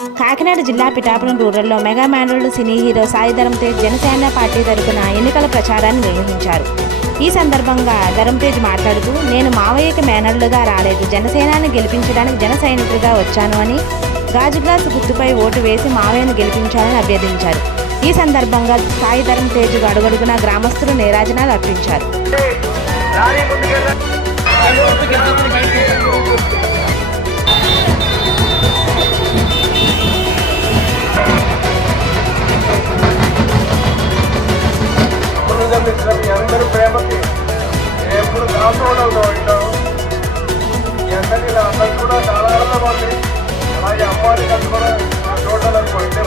కాకినాడ జిల్లా పిఠాపురం రూరల్లో మెగా మేనల్డ్ cine hero Sai Dharam Tej Janasena party తరపున ఎన్నికల ప్రచారాన్ని నిర్వహించారు. ఈ సందర్భంగా ధరమ్ తేజ్ మాట్లాడుతూ, నేను మావయ్యకి మేనల్లుగా రాలేదు, జనసేనాన్ని గెలిపించడానికి జన సైనికుడిగా వచ్చాను అని గాజు గ్లాసు గుర్తుపై ఓటు వేసి మావయ్యను గెలిపించాలని అభ్యర్థించారు. ఈ సందర్భంగా సాయి ధరమ్ తేజ్ అడుగడుగునా గ్రామస్తులు నీరాజనాలు అర్పించారు. మీ అందరి ప్రేమకి ఎప్పుడు కాపాడంలో ఉంటాం. మీ అందరికీ అందరికి కూడా చాలా ఆనందం ఉంది. అలాగే అమ్మాయిని కలిసి కూడా చూడాలనుకోండి.